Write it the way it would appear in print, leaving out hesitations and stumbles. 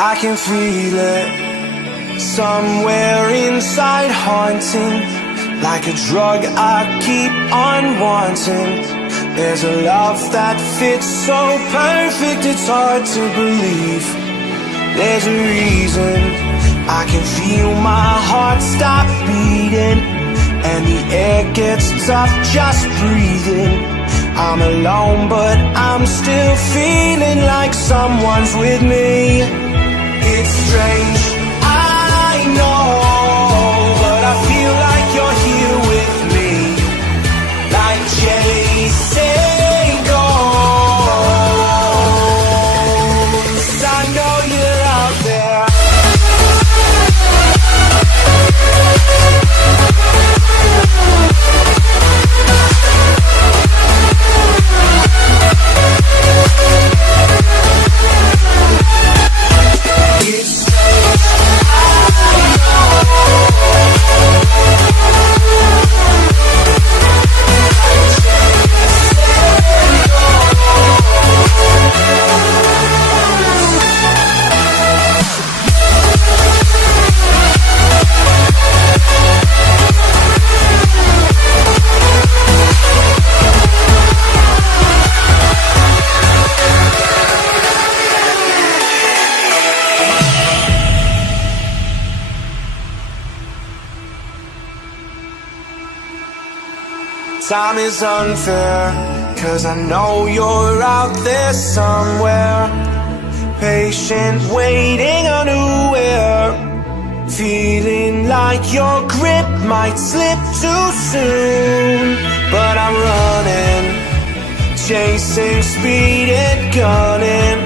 I can feel it somewhere inside, haunting like a drug I keep on wanting. There's a love that fits so perfect it's hard to believe. There's a reason I can feel my heart stop beating, and the air gets tough just breathing. I'm alone but I'm still feeling like someone's with me. It's strange, I know, but I feel like you're here with me, like chasing ghosts. I know you're out there. Time is unfair, 'cause I know you're out there somewhere, patient, waiting unaware, feeling like your grip might slip too soon. But I'm running, chasing speed and gunning,